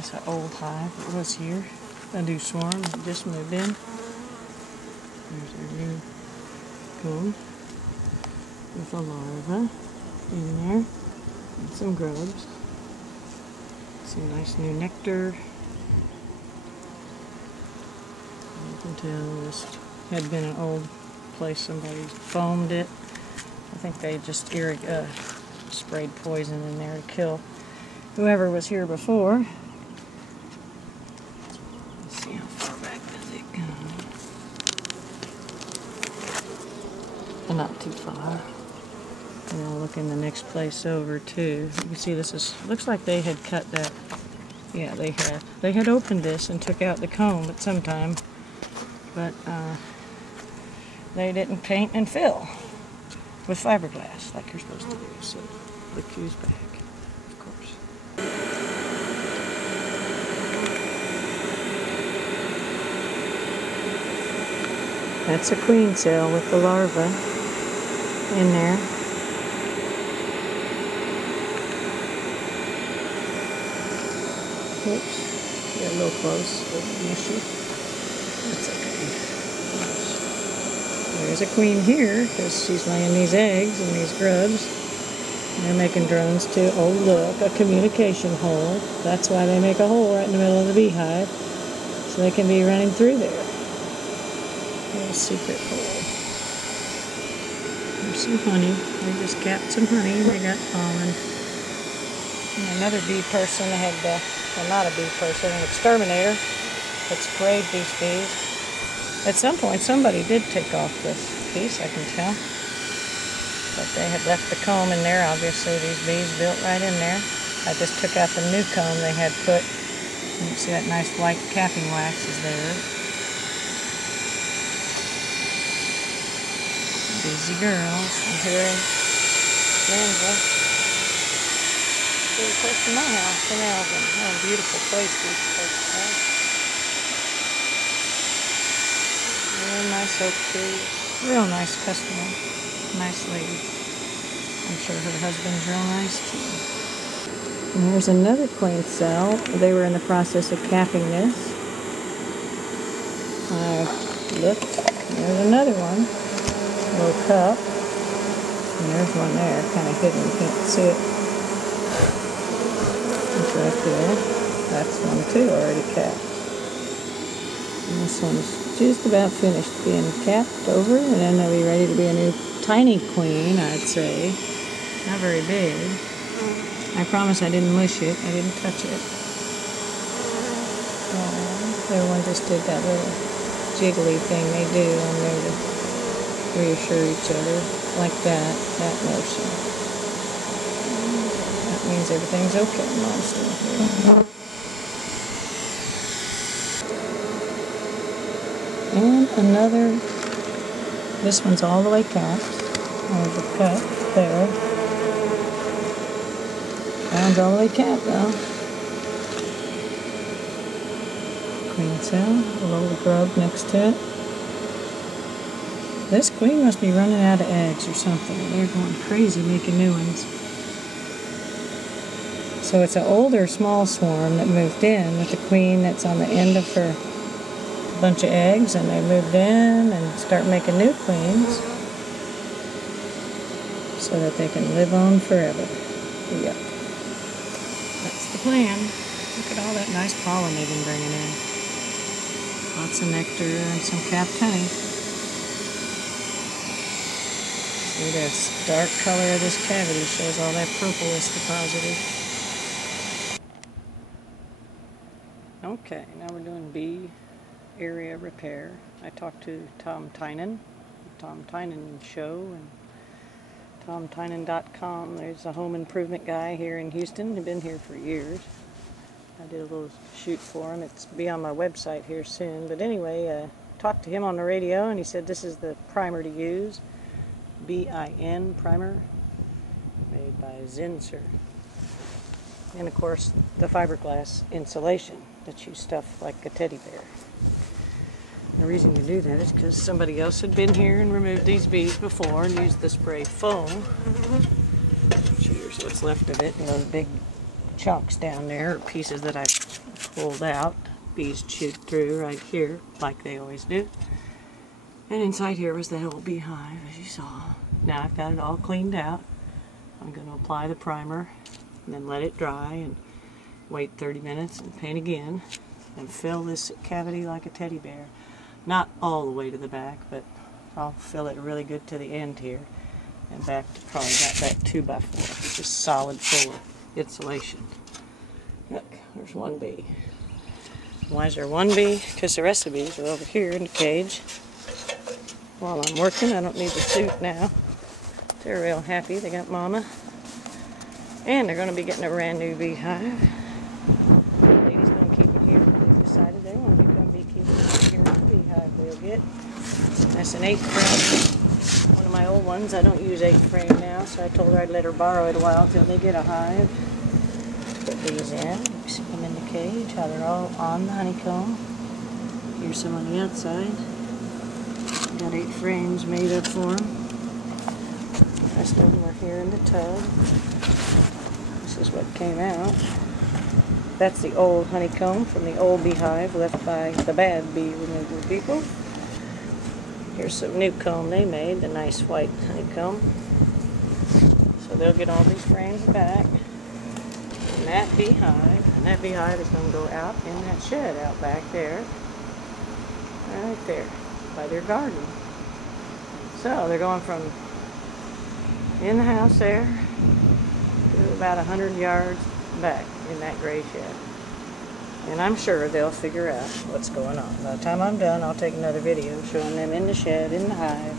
That's an old hive. It was here. A new swarm that just moved in. There's our new comb with a larva in there and some grubs. Some nice new nectar. You can tell this had been an old place. Somebody foamed it. I think they just sprayed poison in there to kill whoever was here before. Let's see how far back does it go. Well, not too far. And I'll look in the next place over too. You can see this looks like they had cut that. Yeah, they had. They had opened this and took out the comb at some time, but they didn't paint and fill with fiberglass like you're supposed to do. So the cue's back, of course. That's a queen cell with the larva in there. Oops, get a little close, but mushy. That's okay. There's a queen here, because she's laying these eggs and these grubs. And they're making drones too. Oh look, a communication hole. That's why they make a hole right in the middle of the beehive, so they can be running through there. A little secret hole. There's some honey. They just capped some honey. They got pollen. And another bee person had well, not a bee person, an exterminator that sprayed these bees. At some point, somebody did take off this piece, I can tell. But they had left the comb in there. Obviously, these bees built right in there. I just took out the new comb they had put. You can see that nice white capping wax is there. Busy girls. I'm hearing Angela. Pretty close to my house in Elgin. What a beautiful place these folks have. Real nice oak tree. Real nice customer. Nice lady. I'm sure her husband's real nice too. And here's another queen cell. They were in the process of capping this. I looked. There's another one. A little cup. And there's one there, kind of hidden. You can't see it. Right there. That's one too, already capped. And this one's just about finished being capped over, and then they'll be ready to be a new tiny queen, I'd say. Not very big. I promise I didn't mush it. I didn't touch it. The other one just did that little jiggly thing they do on there to reassure each other. Like that motion. Means everything's okay. Mom's still here. And another, this one's all the way capped. There's a cut there. That one's all the way capped though. Queen cell, a little grub next to it. This queen must be running out of eggs or something. They're going crazy making new ones. So it's an older small swarm that moved in with the queen that's on the end of her bunch of eggs, and they moved in and start making new queens so that they can live on forever. Yep. That's the plan. Look at all that nice pollen they've been bringing in. Lots of nectar and some capped honey. See this dark color of this cavity shows all that purple is deposited. Okay, now we're doing bee area repair. I talked to Tom Tynan, Tom Tynan Show, and TomTynan.com. There's a home improvement guy here in Houston. He's been here for years. I did a little shoot for him. It's be on my website here soon. But anyway, talked to him on the radio, and he said this is the primer to use. BIN primer, made by Zinsser. And of course, the fiberglass insulation that you stuff like a teddy bear. And the reason you do that is because somebody else had been here and removed these bees before and used the spray foam. Here's what's left of it, those big chunks down there, pieces that I pulled out. Bees chewed through right here, like they always do. And inside here was that old beehive, as you saw. Now I've got it all cleaned out. I'm going to apply the primer and then let it dry and wait 30 minutes and paint again and fill this cavity like a teddy bear. Not all the way to the back, but I'll fill it really good to the end here and back to probably about that 2x4, just solid full of insulation. Look, there's one bee. Why is there one bee? Because the rest of the bees are over here in the cage. While I'm working, I don't need the suit now. They're real happy. They got mama. And they're going to be getting a brand new beehive. The lady's going to keep it here. They decided they want to become beekeepers. Here's the beehive they'll get. That's an 8 frame. One of my old ones. I don't use 8 frame now, so I told her I'd let her borrow it a while till they get a hive. Put these in. You see them in the cage, how they're all on the honeycomb. Here's some on the outside. Got 8 frames made up for them. The rest of them are here in the tub. This is what came out. That's the old honeycomb from the old beehive left by the bad bee removal people. Here's some new comb they made, the nice white honeycomb. So they'll get all these frames back. And that beehive is going to go out in that shed out back there. Right there, by their garden. So they're going from in the house there to about 100 yards back in that gray shed. And I'm sure they'll figure out what's going on. By the time I'm done, I'll take another video showing them in the shed, in the hive,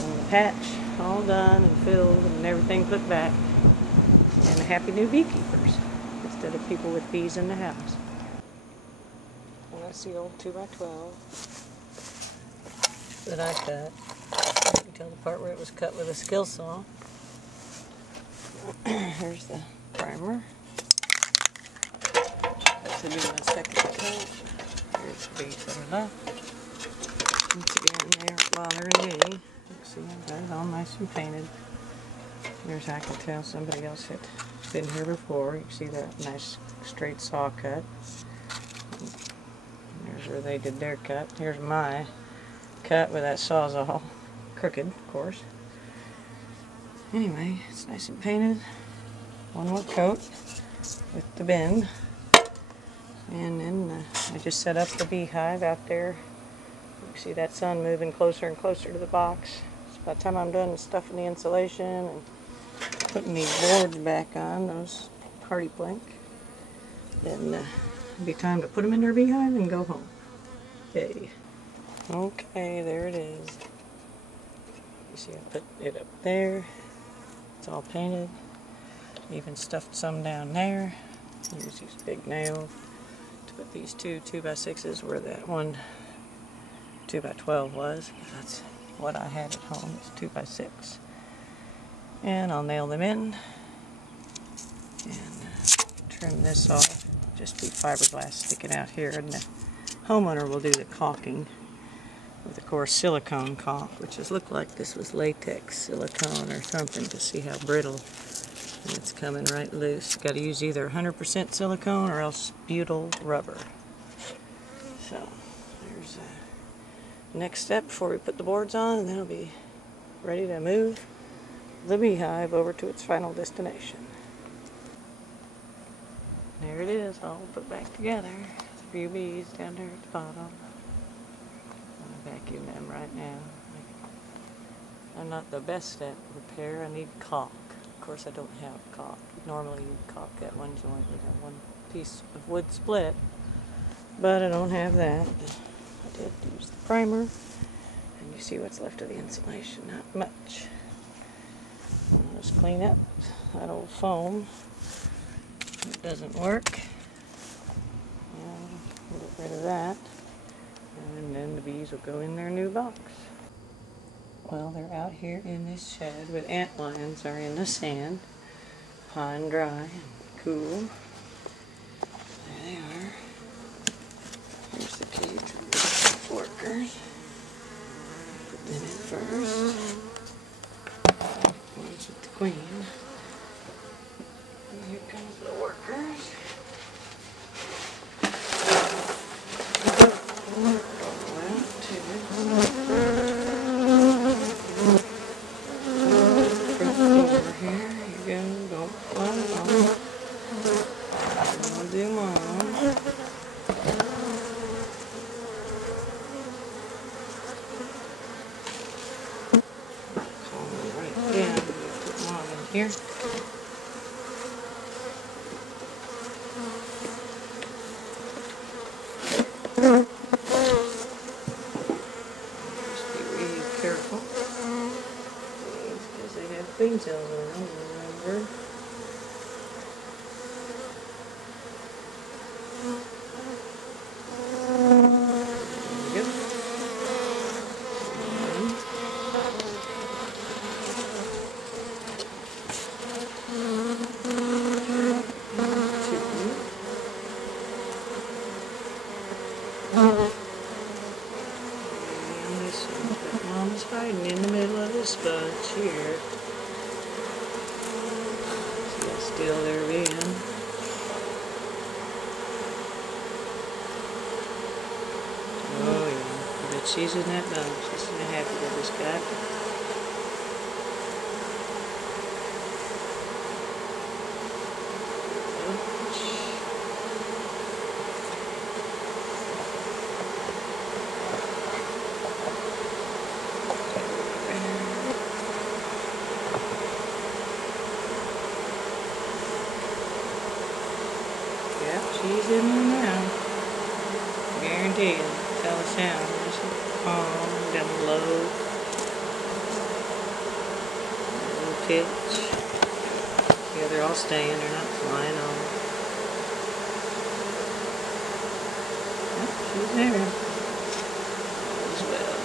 and the patch all done and filled and everything put back. And happy new beekeepers instead of people with bees in the house. And that's the old 2x12 that I cut. You can tell the part where it was cut with a skill saw. Here's the primer. This will be my second coat. Here's the bees that are left. Once again, there while they're knitting. You can see I've got it all nice and painted. There's, I can tell somebody else had been here before. You can see that nice straight saw cut. There's where they did their cut. Here's my cut with that sawzall. Crooked, of course. Anyway, it's nice and painted. One more coat with the bend. And then I just set up the beehive out there. You can see that sun moving closer and closer to the box. So by the time I'm done stuffing the insulation and putting these boards back on, those hardy plank, then it'll be time to put them in their beehive and go home. Yay. Okay, there it is. You see I put it up there. It's all painted. Even stuffed some down there. Use these big nails to put these two 2x6s where that one 2x12 was. That's what I had at home. It's 2x6. And I'll nail them in and trim this off. Just be fiberglass sticking out here, and the homeowner will do the caulking with, of course, silicone caulk, which just looked like this was latex silicone or something to see how brittle. And it's coming right loose. Got to use either 100% silicone or else butyl rubber. So there's the next step before we put the boards on, and then it'll be ready to move the beehive over to its final destination. There it is, all put back together. There's a few bees down there at the bottom. I'm going to vacuum them right now. I'm not the best at repair. I need caulk. Of course, I don't have caulk. Normally you'd caulk that one joint with that one piece of wood split, but I don't have that. I did use the primer, and you see what's left of the insulation. Not much. I'll just clean up that old foam. It doesn't work. And get rid of that. And then the bees will go in their new box. Well, they're out here in this shed where the ant lions are in the sand. High and dry and cool. There they are. Here's the cage with the workers. Put them in first. One's with the queen. And here comes the workers. Yeah, put Mom in here. Just be really careful. Because they have queen cells on them, remember? Yep. Mom's hiding in the middle of this bunch here. See how still they're being. Oh yeah, but she's in that bunch. She's not happy with this guy. Yep, she's in there now. Guaranteed. Tell the sound. Just calm, down low. Little pitch. Yeah, they're all staying. They're not flying off. Yep, she's there. As well.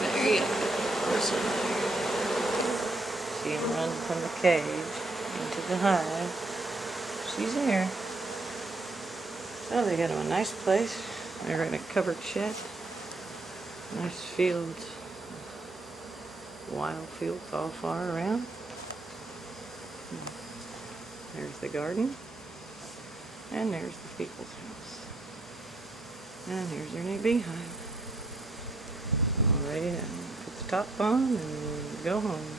There you go. See him run from the cage into the hive. She's there. So they got him a nice place. They're in a covered shed. Nice fields. Wild fields all far around. There's the garden. And there's the people's house. And here's their new beehive. All ready to put the top on and go home.